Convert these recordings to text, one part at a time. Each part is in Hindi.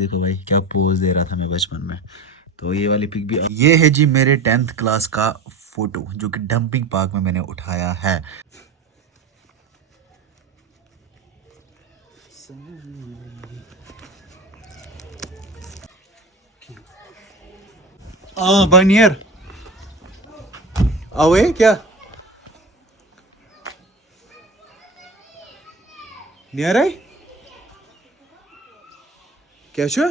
देखो भाई क्या पोज दे रहा था मैं बचपन में। तो ये वाली पिक भी, ये है जी मेरे 10th क्लास का फोटो जो कि डंपिंग पार्क में मैंने उठाया है। बनियर आओ क्या नियर है क्या शो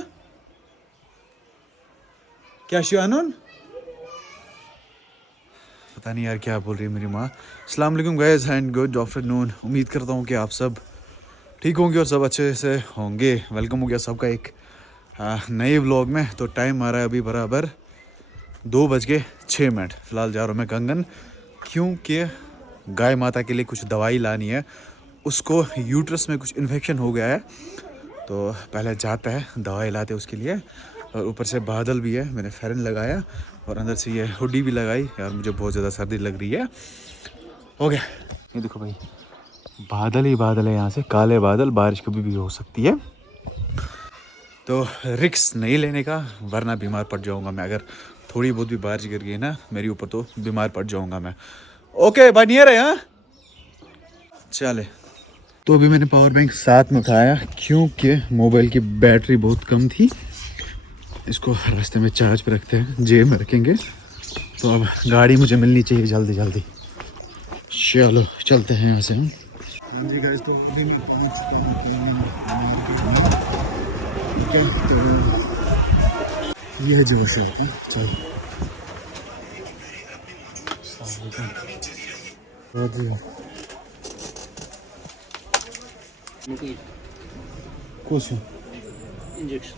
क्या शो अनोन, पता नहीं यार क्या बोल रही है मेरी माँ। अस्सलाम वालेकुम गाइस एंड गुड आफ्टरनून। उम्मीद करता हूँ कि आप सब ठीक होंगे और सब अच्छे से होंगे। वेलकम हो गया सबका एक नए व्लॉग में। तो टाइम आ रहा है अभी बराबर 2:06। फ़िलहाल जा रहा हूँ मैं कंगन, क्योंकि गाय माता के लिए कुछ दवाई लानी है। उसको यूट्रस में कुछ इन्फेक्शन हो गया है, तो पहले जाता है दवाई लाते उसके लिए। और ऊपर से बादल भी है, मैंने फ़ैरन लगाया और अंदर से ये हुडी भी लगाई। यार मुझे बहुत ज़्यादा सर्दी लग रही है। हो गया, ये देखो भाई बादल ही बादल है, यहाँ से काले बादल, बारिश कभी भी हो सकती है। तो रिक्स नहीं लेने का, वरना बीमार पड़ जाऊंगा मैं। अगर थोड़ी बहुत भी बारिश गिर गई ना मेरे ऊपर तो बीमार पड़ जाऊंगा मैं। ओके बाय, नियर है यहाँ चले। तो अभी मैंने पावर बैंक साथ में उठाया क्योंकि मोबाइल की बैटरी बहुत कम थी। इसको रास्ते में चार्ज पे रखते हैं, जेब में रखेंगे। तो अब गाड़ी मुझे मिलनी चाहिए जल्दी जल्दी। चलो चलते हैं यहाँ से हम। हाँ जी गाइस, तो अभी मैं पहुँच चुका हूँ। ठीक है, तो ये जोश है। चलो कुछ इंजेक्शन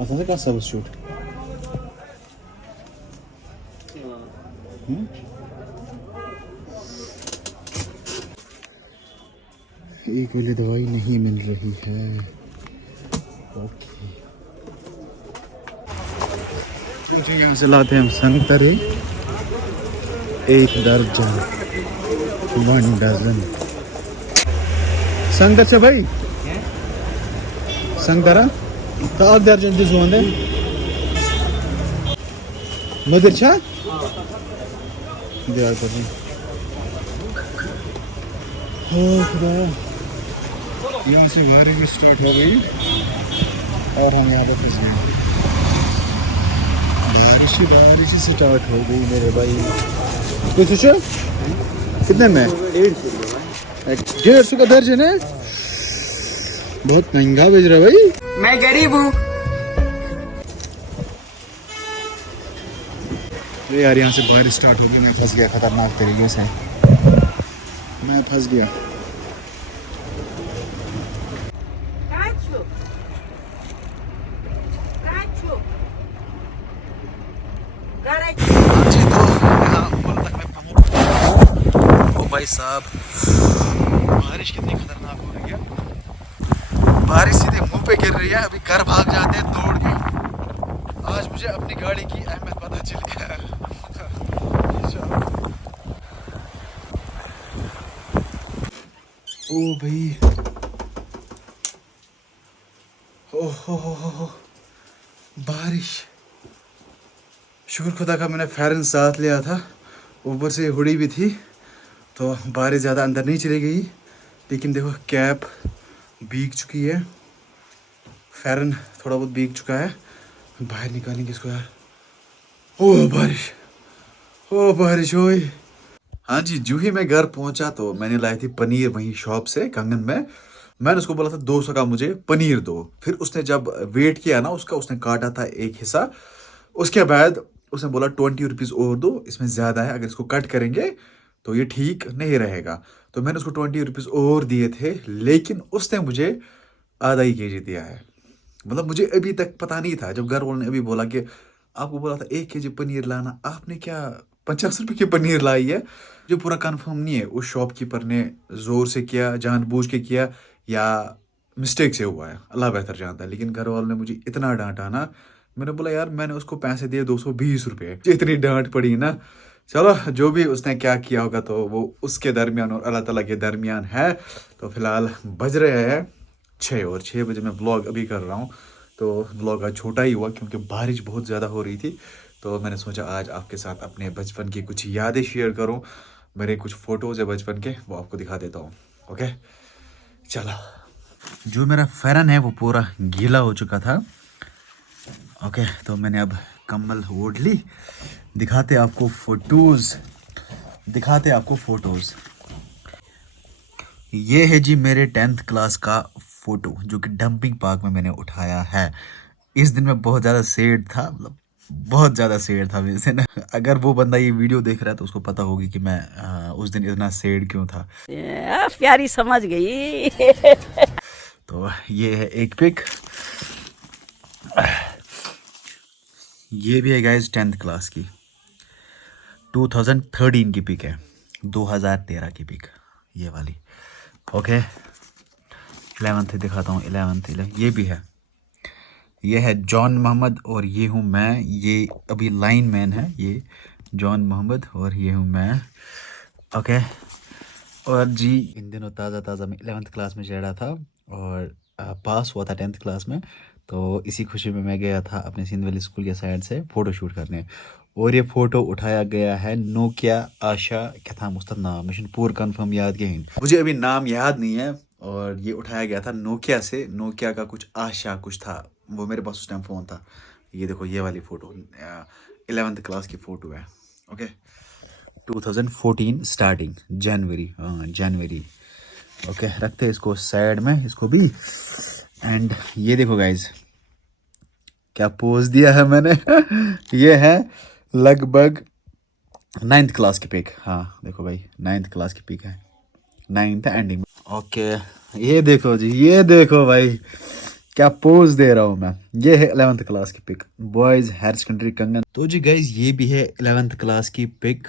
आता था क्या सब्स्टिट्यूट एक वाली दवाई नहीं मिल रही है। ओके, यहाँ से लाते हैं हम संतरे, 1 दर्जन, 1 डजन संतर से भाई संतरा तो 1 दर्जन जो जोंदे मदर छा दिया कर खुदाया। यहाँ से बारिश भी स्टार्ट हो गई और हम यहाँ पे फंस गए। बारिश स्टार्ट हो गई मेरे भाई। कुछ सोचो कितने में? 150 का दर्जन है, बहुत महंगा बेच रहा है भाई। मैं गरीब हूँ। तो यार यहाँ से बारिश स्टार्ट हो गई, मैं फंस गया खतरनाक तरीके से, मैं फंस गया। ओ भाई साहब, बारिश कितनी खतरनाक हो रही है। बारिश सीधे मुंह पे गिर रही है। अभी घर भाग जाते हैं दौड़ के। आज मुझे अपनी गाड़ी की अहमियत पता चली है। ओ भाई, ओहो बारिश। शुक्र खुदा का मैंने फ़ैरन साथ लिया था, ऊपर से हुडी भी थी, तो बारिश ज़्यादा अंदर नहीं चली गई। लेकिन देखो कैप भीग चुकी है, फ़ैरन थोड़ा बहुत भीग चुका है। बाहर निकालेंगे इसको यार। ओह बारिश, ओ बारिश ओए। हाँ जी, जो ही मैं घर पहुंचा तो मैंने लाई थी पनीर वहीं शॉप से कंगन में। मैंने उसको बोला था 200 का मुझे पनीर दो। फिर उसने जब वेट किया ना उसका, उसने काटा था एक हिस्सा। उसके बाद उसने बोला 20 रुपीज़ और दो, इसमें ज़्यादा है, अगर इसको कट करेंगे तो ये ठीक नहीं रहेगा। तो मैंने उसको 20 रुपीज़ और दिए थे, लेकिन उसने मुझे आधा ही केजी दिया है। मतलब मुझे अभी तक पता नहीं था, जब घर वालों ने अभी बोला कि आपको बोला था 1 केजी पनीर लाना, आपने क्या 50 रुपये की पनीर लाई है। जो पूरा कंफर्म नहीं है उस शॉपकीपर ने ज़ोर से किया, जानबूझ के किया, या मिस्टेक से हुआ है, अल्लाह बेहतर जानता है। लेकिन घर वालों ने मुझे इतना डांटा ना, मैंने बोला यार मैंने उसको पैसे दिए 220 रुपये। इतनी डांट पड़ी ना, चलो जो भी उसने क्या किया होगा तो वो उसके दरमियान और अल्लाह ताला के दरमियान है। तो फिलहाल बज रहे हैं 6 और 6 बजे मैं व्लॉग अभी कर रहा हूँ। तो व्लॉग आज छोटा ही हुआ क्योंकि बारिश बहुत ज़्यादा हो रही थी। तो मैंने सोचा आज आपके साथ अपने बचपन की कुछ यादें शेयर करूँ। मेरे कुछ फ़ोटोज़ है बचपन के, वो आपको दिखा देता हूँ। ओके चलो। जो मेरा फ़ैरन है वो पूरा गीला हो चुका था। ओके तो मैंने अब कम्बल ओढ़ ली। दिखाते आपको फ़ोटोज़। ये है जी मेरे 10th क्लास का फ़ोटो जो कि डंपिंग पार्क में मैंने उठाया है। इस दिन मैं बहुत ज़्यादा सैड था, मतलब बहुत ज़्यादा सैड था वैसे ना। अगर वो बंदा ये वीडियो देख रहा है तो उसको पता होगी कि मैं उस दिन इतना सैड क्यों था। प्यारी समझ गई। तो ये है एक पिक। ये भी है गाइस 10th क्लास की 2013 की पिक है, 2013 की पिक ये वाली। ओके 11th दिखाता हूँ, 11th ये भी है। ये है जॉन मोहम्मद और ये हूँ मैं। ये अभी लाइन मैन है, ये जॉन मोहम्मद और ये हूँ मैं। ओके और जी इन दिनों ताज़ा ताज़ा मैं 11th क्लास में चढ़ा था और पास हुआ था 10th क्लास में। तो इसी खुशी में मैं गया था अपने सिंध वैली स्कूल के साइड से फ़ोटो शूट करने। और ये फ़ोटो उठाया गया है नोकिया आशा क्या था उसका नाम, मुझे पूरा कंफर्म याद कहीं, मुझे अभी नाम याद नहीं है। और ये उठाया गया था नोकिया से, नोकिया का कुछ आशा कुछ था, वो मेरे पास उस टाइम फ़ोन था। ये देखो ये वाली फ़ोटो 11th क्लास की फ़ोटो है। ओके 2014 स्टार्टिंग जनवरी, हाँ जनवरी। ओके रखते हैं इसको साइड में, इसको भी। एंड ये देखो गाइज क्या पोज दिया है मैंने। ये है लगभग 9th क्लास की पिक। हाँ देखो भाई 9th क्लास की पिक है, 9th एंडिंग। ओके ये देखो जी, ये देखो भाई क्या पोज दे रहा हूँ मैं। ये है 11th क्लास की पिक, बॉयज हायर सेकेंडरी कंगन। तो जी गाइज ये भी है 11th क्लास की पिक,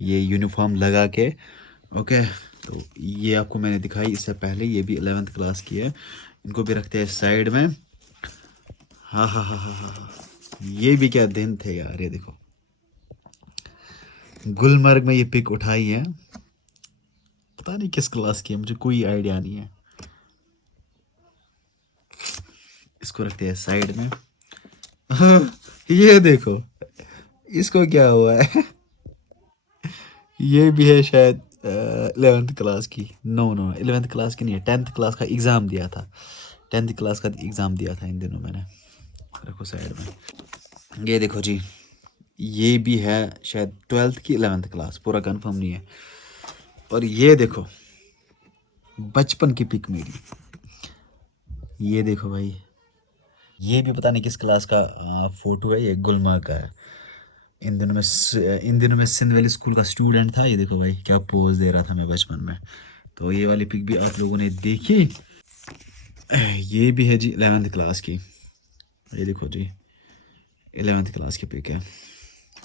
ये यूनिफॉर्म लगा के। ओके तो ये आपको मैंने दिखाई इससे पहले, ये भी 11th क्लास की है। इनको भी रखते हैं साइड में। हाँ हाँ हाँ हाँ हाँ, ये भी क्या दिन थे यार। ये देखो गुलमर्ग में ये पिक उठाई है, पता नहीं किस क्लास की है, मुझे कोई आइडिया नहीं है। इसको रखते हैं साइड में। ये देखो इसको क्या हुआ है। ये भी है शायद 11th क्लास की। नो नो 11th क्लास की नहीं है, 10th क्लास का एग्ज़ाम दिया था। 10th क्लास का एग्ज़ाम दिया था इन दिनों मैंने। रखो साइड में। ये देखो जी ये भी है शायद 12th की 11th क्लास, पूरा कंफर्म नहीं है। और ये देखो बचपन की पिक मेरी, ये देखो भाई। ये भी पता नहीं किस क्लास का फोटो है, ये गुलमर्ग का है। इन दिनों में सिंध वैली स्कूल का स्टूडेंट था। ये देखो भाई क्या पोज दे रहा था मैं बचपन में। तो ये वाली पिक भी आप लोगों ने देखी। ये भी है जी 11th क्लास की, ये देखो जी 11th क्लास की पिक है।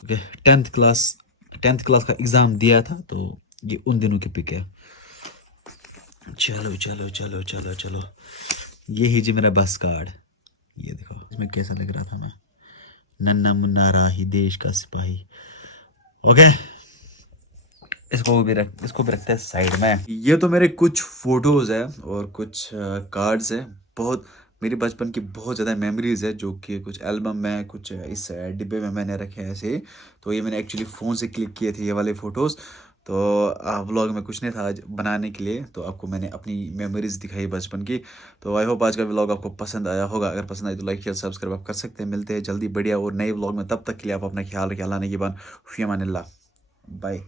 ओके 10th क्लास का एग्ज़ाम दिया था तो ये उन दिनों की पिक है। चलो चलो चलो चलो चलो, ये ही जी मेरा बस कार्ड। ये देखो इसमें कैसा लग रहा था मैं, नन्ना मुन्ना राही देश का सिपाही। ओके इसको भी रखते हैं साइड में। ये तो मेरे कुछ फोटोज है और कुछ कार्ड्स है। बहुत मेरी बचपन की बहुत ज़्यादा मेमोरीज है जो कि कुछ एल्बम में, कुछ इस डिब्बे में मैंने रखे हैं ऐसे। तो ये मैंने एक्चुअली फ़ोन से क्लिक किए थे ये वाले फ़ोटोज़। तो व्लॉग में कुछ नहीं था आज बनाने के लिए, तो आपको मैंने अपनी मेमोरीज दिखाई बचपन की। तो आई होप आज का व्लॉग आपको पसंद आया होगा। अगर पसंद आए तो लाइक शेयर सब्सक्राइब आप कर सकते हैं। मिलते हैं जल्दी बढ़िया और नए व्लॉग में, तब तक के लिए आप अपना ख्याल रखिए। अल्लाह ने की बात, फ़ी अमान अल्लाह, बाय।